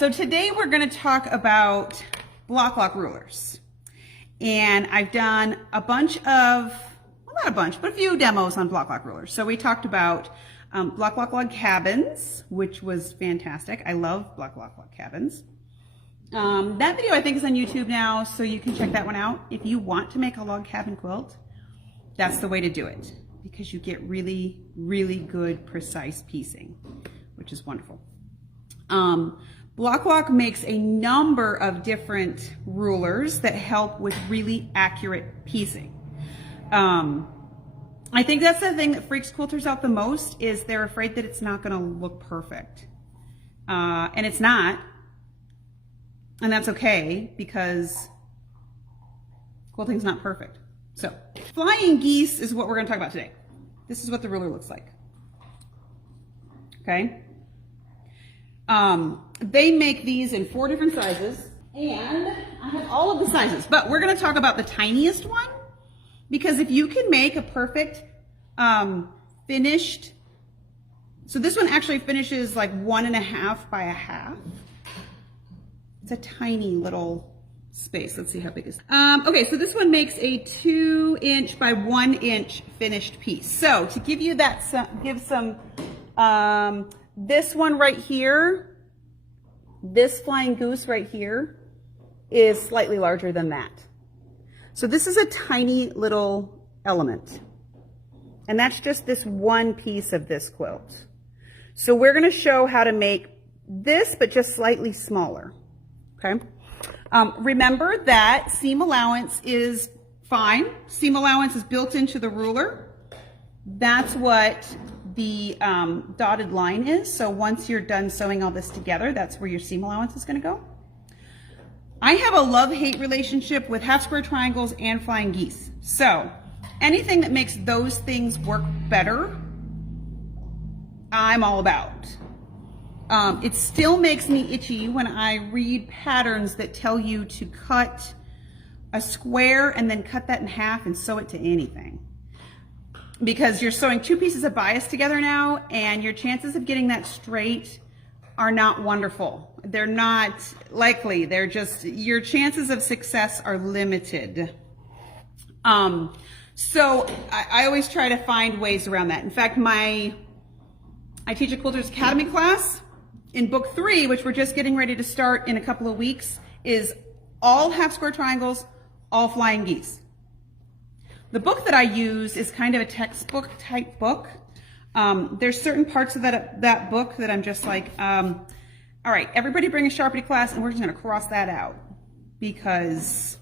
right, so today we're going to talk about Bloc Loc rulers. And I've done a bunch of, well, not a bunch, but a few demos on Bloc Loc rulers. So we talked about Bloc Loc log cabins, which was fantastic. I love Bloc Loc log cabins. That video I think is on YouTube now, so you can check that one out. If you want to make a log cabin quilt, that's the way to do it, because you get really, really good, precise piecing, which is wonderful. Bloc Loc makes a number of different rulers that help with really accurate piecing. I think that's the thing that freaks quilters out the most, is they're afraid that it's not going to look perfect. And it's not. And that's okay, because quilting's not perfect. So, flying geese is what we're going to talk about today. This is what the ruler looks like. Okay? They make these in 4 different sizes, and I have all of the sizes, but we're going to talk about the tiniest one, because if you can make a perfect finished, so this one actually finishes like 1.5 by 1/2. It's a tiny little space. Let's see how big it is. Okay, so this one makes a 2" by 1" finished piece. So to give you that, give some, this one right here, this flying goose right here is slightly larger than that. So this is a tiny little element. And that's just this one piece of this quilt. So we're going to show how to make this, but just slightly smaller. Okay. Remember that seam allowance is fine. Seam allowance is built into the ruler. That's what the dotted line is. So once you're done sewing all this together, that's where your seam allowance is going to go. I have a love-hate relationship with half square triangles and flying geese. So anything that makes those things work better, I'm all about. It still makes me itchy when I read patterns that tell you to cut a square and then cut that in half and sew it to anything. Because you're sewing 2 pieces of bias together now, and your chances of getting that straight are not wonderful. They're not likely. They're just, your chances of success are limited. So I always try to find ways around that. In fact, I teach a Quilters Academy class. In book 3, which we're just getting ready to start in a couple of weeks, is all half square triangles, all flying geese. The book that I use is kind of a textbook type book. There's certain parts of that book that I'm just like, all right, everybody bring a Sharpie to class, and we're just going to cross that out, because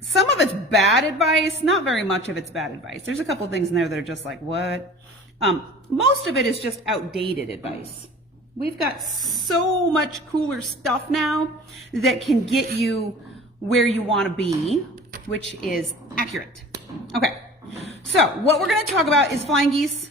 some of it's bad advice, not very much of it's bad advice. There's a couple things in there that are just like, what? Most of it is just outdated advice. We've got so much cooler stuff now that can get you where you want to be, which is accurate. Okay, so what we're going to talk about is flying geese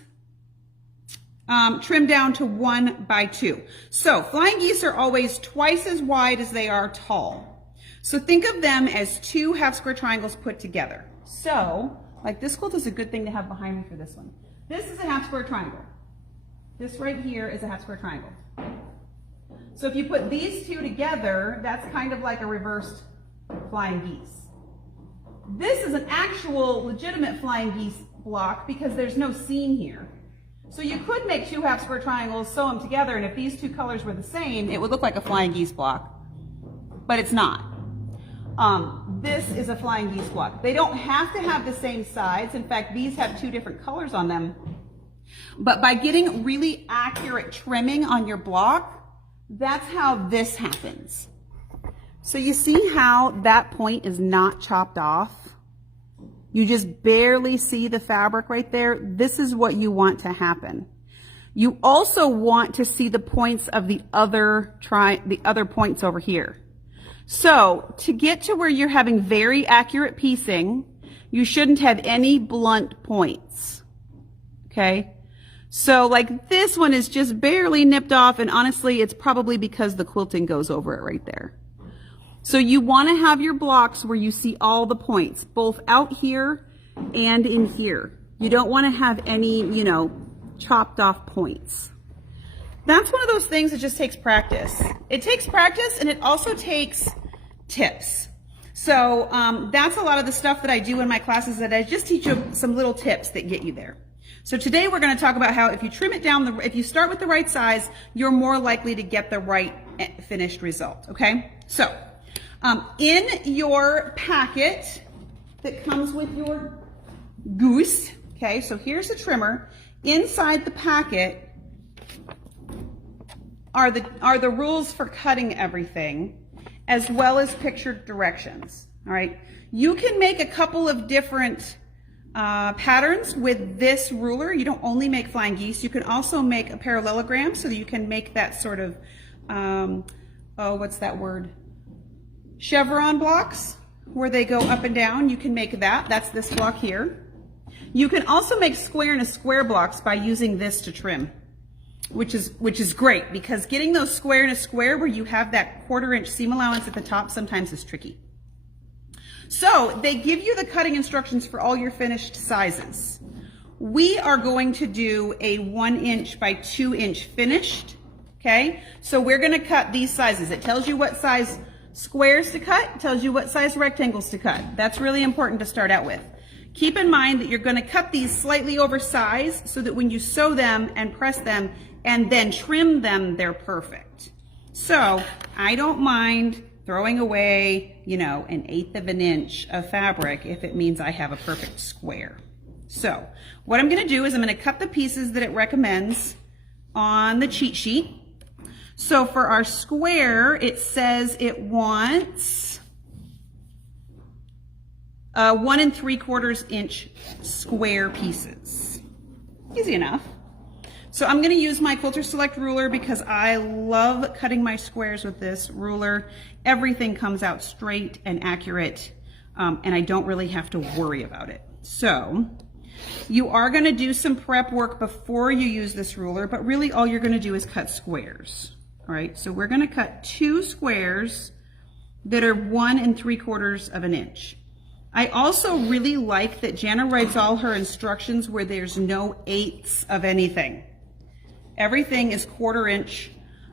trimmed down to 1 by 2. So flying geese are always twice as wide as they are tall. So think of them as 2 half square triangles put together. So, like, this quilt is a good thing to have behind me for this one. This is a half square triangle. This right here is a half square triangle. So if you put these 2 together, that's kind of like a reversed flying geese. This is an actual legitimate flying geese block, because there's no seam here. So you could make 2 half square triangles, sew them together, and if these 2 colors were the same, it would look like a flying geese block, but it's not. This is a flying geese block. They don't have to have the same sides. In fact, these have 2 different colors on them. But by getting really accurate trimming on your block, that's how this happens. So you see how that point is not chopped off? You just barely see the fabric right there. This is what you want to happen. You also want to see the points of the other points over here. So to get to where you're having very accurate piecing, you shouldn't have any blunt points. Okay? So like this one is just barely nipped off, and honestly, it's probably because the quilting goes over it right there. So you want to have your blocks where you see all the points, both out here and in here. You don't want to have any, chopped off points. That's one of those things that just takes practice. It takes practice, and it also takes tips. So that's a lot of the stuff that I do in my classes, that I just teach you some little tips that get you there. So today we're going to talk about how if you trim it down, if you start with the right size, you're more likely to get the right finished result, okay? So in your packet that comes with your Goose, okay, so here's the trimmer. Inside the packet are the rules for cutting everything, as well as pictured directions, all right? You can make a couple of different patterns with this ruler. You don't only make flying geese, you can also make a parallelogram, so that you can make that sort of, oh, what's that word? Chevron blocks, where they go up and down. You can make that. That's this block here. You can also make square and a square blocks by using this to trim, which is great, because getting those square and a square where you have that 1/4 inch seam allowance at the top sometimes is tricky. So they give you the cutting instructions for all your finished sizes. We are going to do a 1 inch by 2 inch finished, okay? So we're gonna cut these sizes. It tells you what size squares to cut, it tells you what size rectangles to cut. That's really important to start out with. Keep in mind that you're gonna cut these slightly oversized so that when you sew them and press them and then trim them, they're perfect. So I don't mind throwing away, you know, 1/8 of an inch of fabric if it means I have a perfect square. So what I'm gonna do is I'm gonna cut the pieces that it recommends on the cheat sheet. So for our square, it says it wants 1 3/4 inch square pieces. Easy enough. So I'm going to use my Quilter Select ruler because I love cutting my squares with this ruler. Everything comes out straight and accurate, and I don't really have to worry about it. So you are going to do some prep work before you use this ruler, but really all you're going to do is cut squares. All right, so we're going to cut 2 squares that are 1 3/4 of an inch. I also really like that Jana writes all her instructions where there's no 1/8 of anything. Everything is 1/4 inch,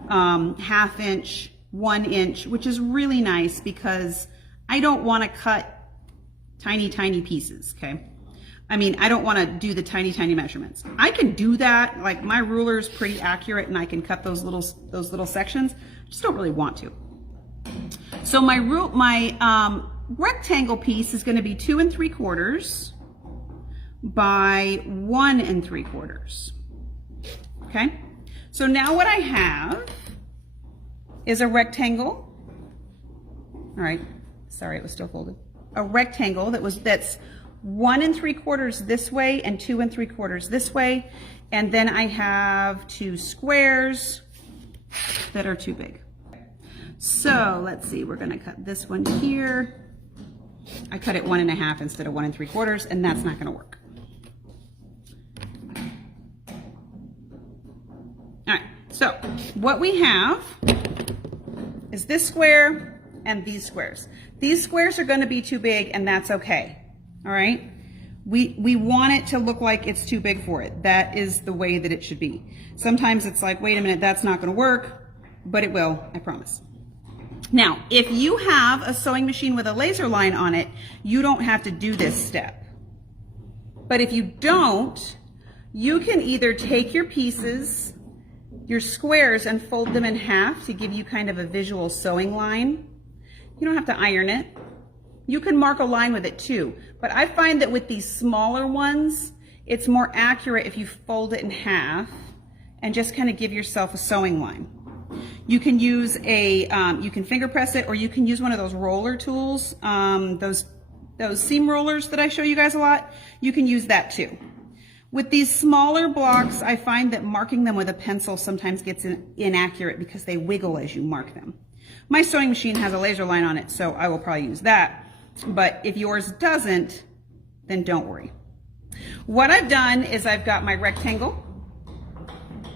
1/2 inch, 1 inch, which is really nice because I don't want to cut tiny, tiny pieces, okay? I mean, I don't want to do the tiny, tiny measurements. I can do that, like my ruler is pretty accurate and I can cut those little sections. I just don't really want to. So my rectangle piece is going to be 2 3/4 by 1 3/4. Okay, so now what I have is a rectangle. All right, sorry, it was still folded. A rectangle that's 1 3/4 this way and 2 3/4 this way, and then I have 2 squares that are too big. So let's see, we're going to cut this one here. I cut it 1 1/2 instead of 1 3/4, and that's not going to work. All right, so what we have is this square and these squares. These squares are going to be too big, and that's okay. All right, we want it to look like it's too big for it. That is the way that it should be. Sometimes it's like, wait a minute, that's not going to work, but it will, I promise. Now, if you have a sewing machine with a laser line on it, you don't have to do this step. But if you don't, you can either take your pieces, your squares, and fold them in half to give you kind of a visual sewing line. You don't have to iron it. You can mark a line with it too. But I find that with these smaller ones, it's more accurate if you fold it in half and just kind of give yourself a sewing line. You can use you can finger press it, or you can use one of those roller tools, those seam rollers that I show you guys a lot. You can use that too. With these smaller blocks, I find that marking them with a pencil sometimes gets inaccurate because they wiggle as you mark them. My sewing machine has a laser line on it, so I will probably use that. But if yours doesn't, then don't worry. What I've done is I've got my rectangle,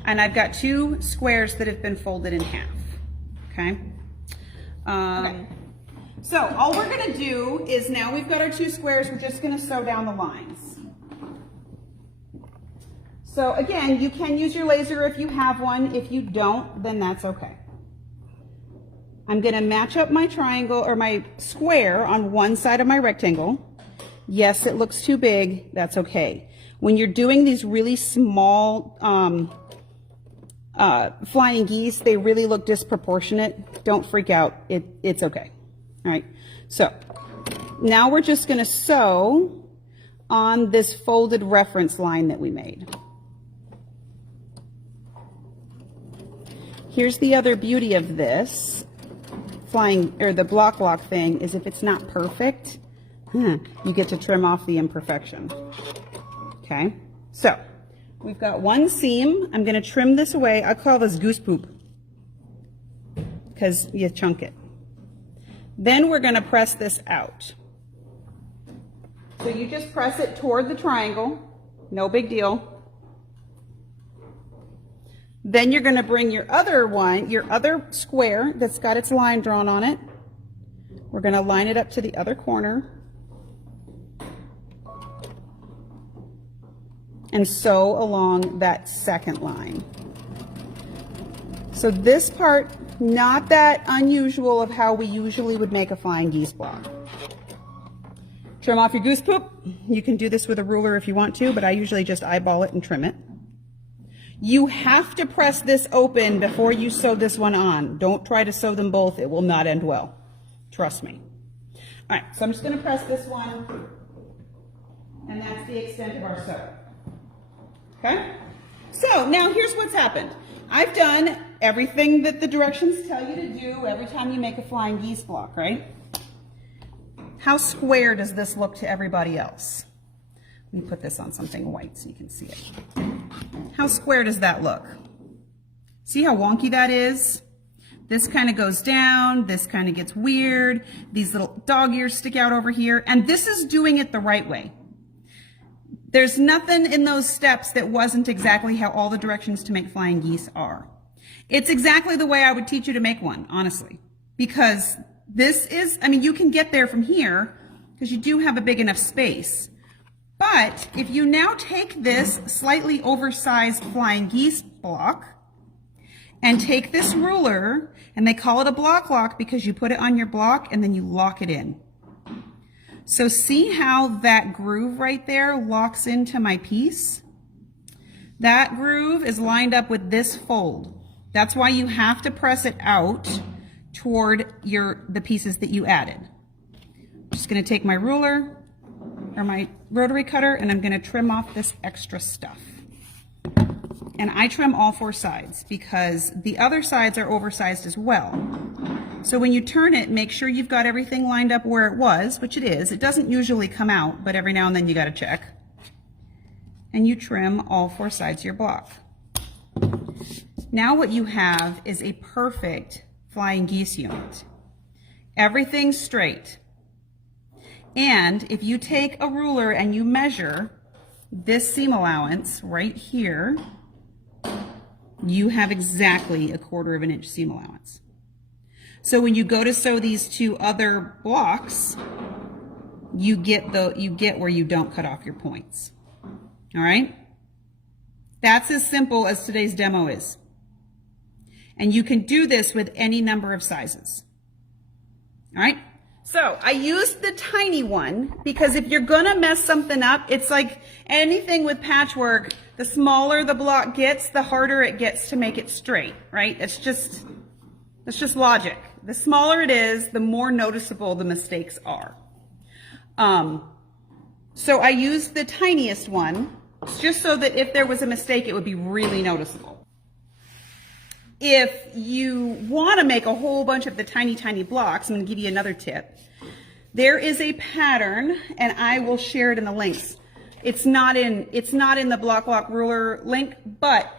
and I've got 2 squares that have been folded in half, okay? So all we're gonna do is, now we've got our 2 squares, we're just gonna sew down the lines. So again, you can use your laser if you have one. If you don't, then that's okay. I'm going to match up my triangle or my square on one side of my rectangle. Yes, it looks too big. That's okay. When you're doing these really small flying geese, they really look disproportionate. Don't freak out. It's okay. All right. So now we're just going to sew on this folded reference line that we made. Here's the other beauty of this flying or the Bloc Loc thing is if it's not perfect, you get to trim off the imperfection. Okay, so we've got one seam. I'm going to trim this away. I call this goose poop because you chunk it. Then we're going to press this out. So you just press it toward the triangle. No big deal. Then you're going to bring your other one, your other square that's got its line drawn on it. We're going to line it up to the other corner and sew along that second line. So this part, not that unusual of how we usually would make a flying geese block. Trim off your goose poop. You can do this with a ruler if you want to, but I usually just eyeball it and trim it. You have to press this open before you sew this one on. Don't try to sew them both. It will not end well. Trust me. All right, so I'm just going to press this one, and that's the extent of our sew. Okay? So now here's what's happened. I've done everything that the directions tell you to do every time you make a flying geese block, right? How square does this look to everybody else? Let me put this on something white so you can see it. How square does that look? See how wonky that is? This kind of goes down, this kind of gets weird, these little dog ears stick out over here, and this is doing it the right way. There's nothing in those steps that wasn't exactly how all the directions to make flying geese are. It's exactly the way I would teach you to make one, honestly, because this is, I mean, you can get there from here because you do have a big enough space. But if you now take this slightly oversized flying geese block and take this ruler, and they call it a Bloc Loc because you put it on your block and then you lock it in. So see how that groove right there locks into my piece? That groove is lined up with this fold. That's why you have to press it out toward the pieces that you added. I'm just going to take my ruler or my rotary cutter, and I'm going to trim off this extra stuff. And I trim all four sides because the other sides are oversized as well. So when you turn it, make sure you've got everything lined up where it was, which it is. It doesn't usually come out, but every now and then you got to check. And you trim all four sides of your block. Now what you have is a perfect flying geese unit. Everything's straight. And if you take a ruler and you measure this seam allowance right here, you have exactly a 1/4 of an inch seam allowance. So when you go to sew these two other blocks, you get where you don't cut off your points. All right? That's as simple as today's demo is. And you can do this with any number of sizes. All right? So I used the tiny one because if you're gonna mess something up, it's like anything with patchwork, the smaller the block gets, the harder it gets to make it straight, right? It's just logic. The smaller it is, the more noticeable the mistakes are. So I used the tiniest one just so that if there was a mistake, it would be really noticeable. If you want to make a whole bunch of the tiny, tiny blocks, I'm going to give you another tip. There is a pattern, and I will share it in the links. It's not in the Bloc Loc ruler link, but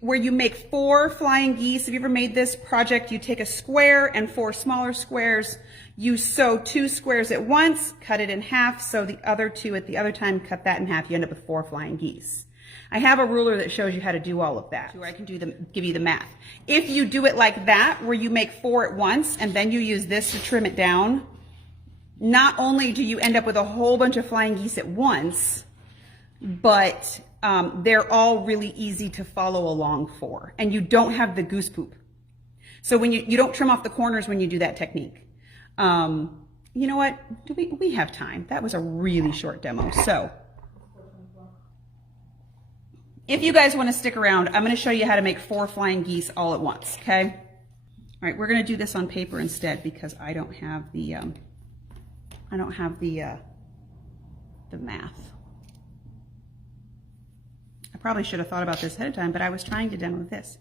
where you make 4 flying geese. Have you ever made this project? You take a square and 4 smaller squares. You sew 2 squares at once, cut it in half, sew the other 2 at the other time, cut that in half. You end up with 4 flying geese. I have a ruler that shows you how to do all of that, where I can give you the math. If you do it like that, where you make 4 at once and then you use this to trim it down, not only do you end up with a whole bunch of flying geese at once, but they're all really easy to follow along for, and you don't have the goose poop. So when you don't trim off the corners when you do that technique. You know what? We have time. That was a really short demo. So if you guys want to stick around, I'm going to show you how to make 4 flying geese all at once. Okay. All right. We're going to do this on paper instead because I don't have the math. I probably should have thought about this ahead of time, but I was trying to demo this.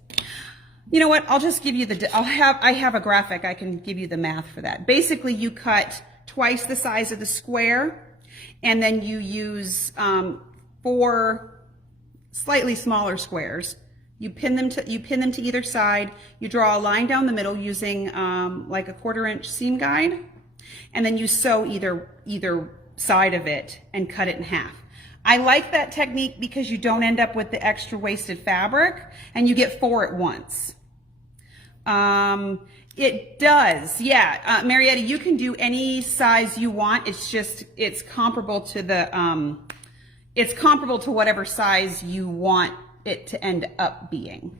You know what? I'll just give you I have a graphic. I can give you the math for that. Basically, you cut twice the size of the square, and then you use 4 slightly smaller squares. You pin them to either side. You draw a line down the middle using like a 1/4 inch seam guide, and then you sew either side of it and cut it in half. I like that technique because you don't end up with the extra wasted fabric and you get 4 at once. It does, yeah. Marietta, you can do any size you want. It's comparable to whatever size you want it to end up being.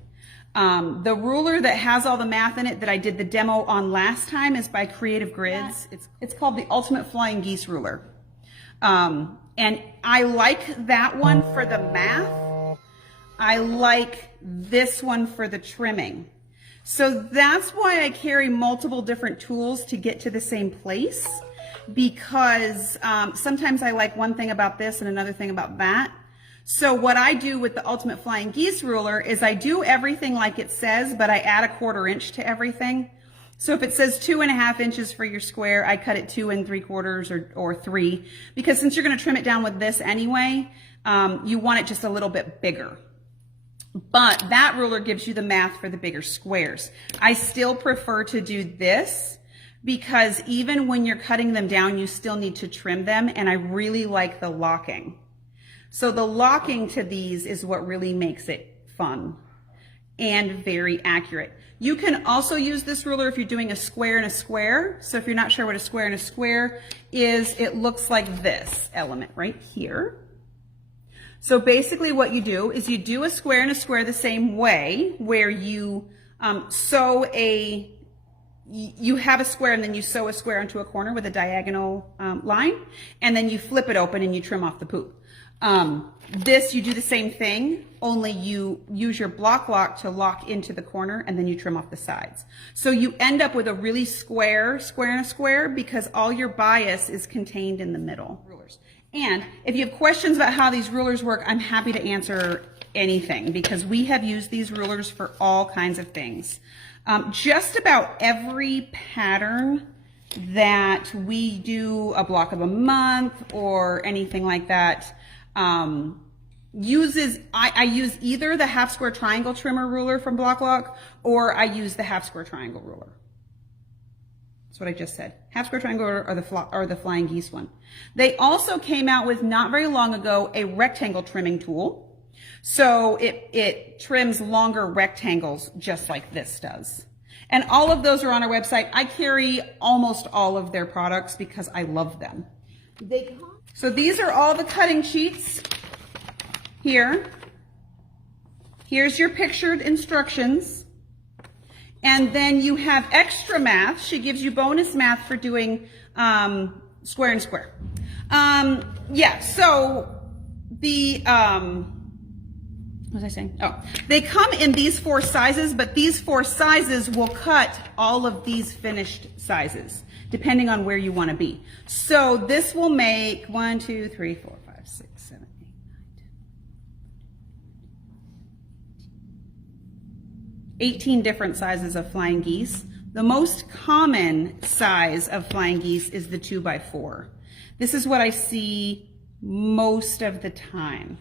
The ruler that has all the math in it that I did the demo on last time is by Creative Grids. It's called the Ultimate Flying Geese Ruler. And I like that one for the math. I like this one for the trimming. So that's why I carry multiple different tools to get to the same place, because sometimes I like one thing about this and another thing about that. So what I do with the Ultimate Flying Geese Ruler is I do everything like it says, but I add a 1/4 inch to everything. So if it says 2.5 inches for your square, I cut it 2 3/4 or 3, because since you're going to trim it down with this anyway, you want it just a little bit bigger. But that ruler gives you the math for the bigger squares. I still prefer to do this because even when you're cutting them down, you still need to trim them, and I really like the locking. So the locking to these is what really makes it fun and very accurate. You can also use this ruler if you're doing a square and a square. So if you're not sure what a square and a square is, it looks like this element right here. So basically what you do is you do a square and a square the same way, where you you have a square and then you sew a square onto a corner with a diagonal line, and then you flip it open and you trim off the poop. This, you do the same thing, only you use your Bloc Loc to lock into the corner and then you trim off the sides. So you end up with a really square and a square because all your bias is contained in the middle. Rulers. And if you have questions about how these rulers work, I'm happy to answer anything because we have used these rulers for all kinds of things. Just about every pattern that we do, a block of a month or anything like that, I use either the half square triangle trimmer ruler from Bloc Loc, or I use the half square triangle ruler. That's what I just said. Half square triangle or the flying geese one. They also came out with, not very long ago, a rectangle trimming tool. So it trims longer rectangles just like this does. And all of those are on our website. I carry almost all of their products because I love them. So these are all the cutting sheets here. Here's your pictured instructions. And then you have extra math. She gives you bonus math for doing square and square. Yeah, so the, what was I saying? Oh, they come in these 4 sizes, but these 4 sizes will cut all of these finished sizes, depending on where you want to be. So this will make 1, 2, 3, 4, 5, 6, 7, 8, 9, 10, 18 different sizes of flying geese. The most common size of flying geese is the 2x4. This is what I see most of the time.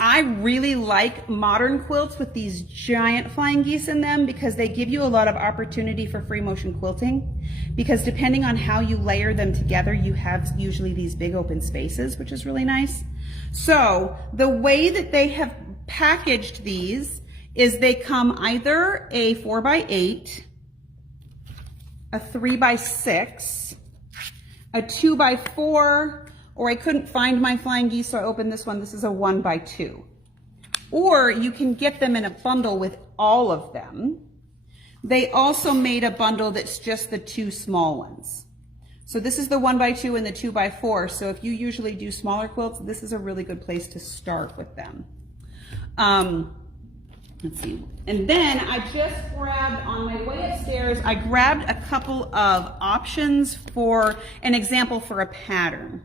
I really like modern quilts with these giant flying geese in them because they give you a lot of opportunity for free motion quilting, because depending on how you layer them together, you have usually these big open spaces, which is really nice. So the way that they have packaged these is they come either a 4x8, a 3x6, a 2x4, or I couldn't find my flying geese, so I opened this one. This is a 1x2. Or you can get them in a bundle with all of them. They also made a bundle that's just the 2 small ones. So this is the 1x2 and the 2x4. So if you usually do smaller quilts, this is a really good place to start with them. Let's see. And then I just grabbed, on my way upstairs, I grabbed a couple of options for an example for a pattern.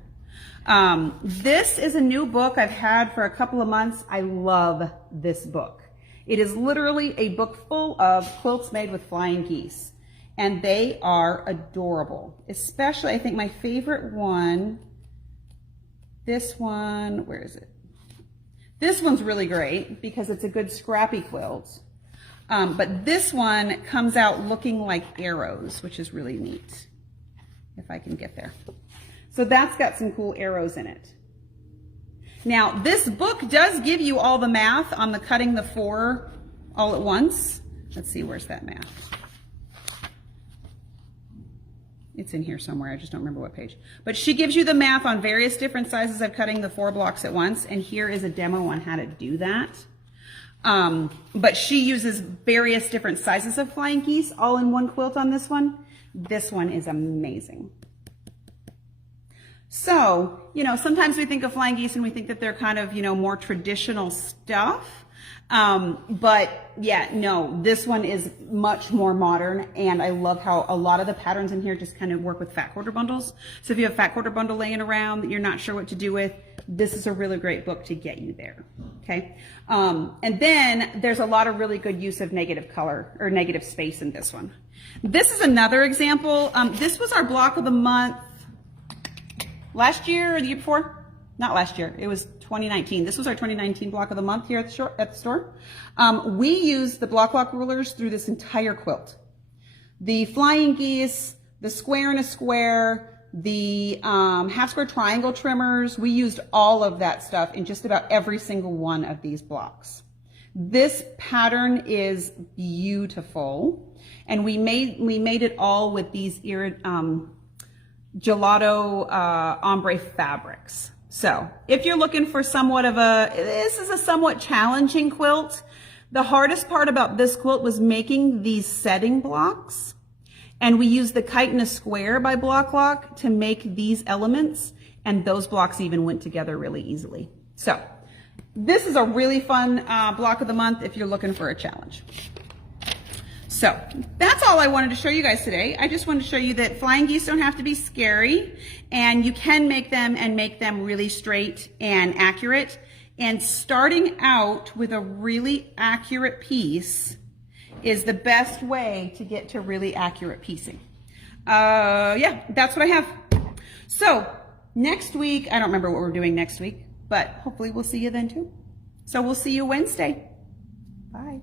This is a new book I've had for a couple of months. I love this book. It is literally a book full of quilts made with flying geese. And they are adorable. Especially, I think my favorite one, this one, where is it? This one's really great because it's a good scrappy quilt. But this one comes out looking like arrows, which is really neat, if I can get there. So that's got some cool arrows in it. Now, this book does give you all the math on the cutting the 4 all at once. Let's see, where's that math? It's in here somewhere, I just don't remember what page. But she gives you the math on various different sizes of cutting the 4 blocks at once, and here is a demo on how to do that. But she uses various different sizes of flying geese all in one quilt on this one. This one is amazing. So, you know, sometimes we think of flying geese and we think that they're kind of, you know, more traditional stuff. But yeah, no, this one is much more modern, and I love how a lot of the patterns in here just kind of work with fat quarter bundles. So if you have a fat quarter bundle laying around that you're not sure what to do with, this is a really great book to get you there. Okay. And then there's a lot of really good use of negative color or negative space in this one. This is another example. This was our block of the month last year or the year before. Not last year, it was 2019. This was our 2019 block of the month here at the store. We used the Bloc Loc rulers through this entire quilt. The flying geese, the square and a square, the half square triangle trimmers, we used all of that stuff in just about every single one of these blocks. This pattern is beautiful, and we made it all with these gelato ombre fabrics. So if you're looking for this is a somewhat challenging quilt. The hardest part about this quilt was making these setting blocks. And we used the Kite in a Square by Bloc Loc to make these elements. And those blocks even went together really easily. So this is a really fun block of the month if you're looking for a challenge. So that's all I wanted to show you guys today. I just wanted to show you that flying geese don't have to be scary, and you can make them and make them really straight and accurate. And starting out with a really accurate piece is the best way to get to really accurate piecing. Yeah, that's what I have. So next week, I don't remember what we're doing next week, but hopefully we'll see you then too. So we'll see you Wednesday. Bye.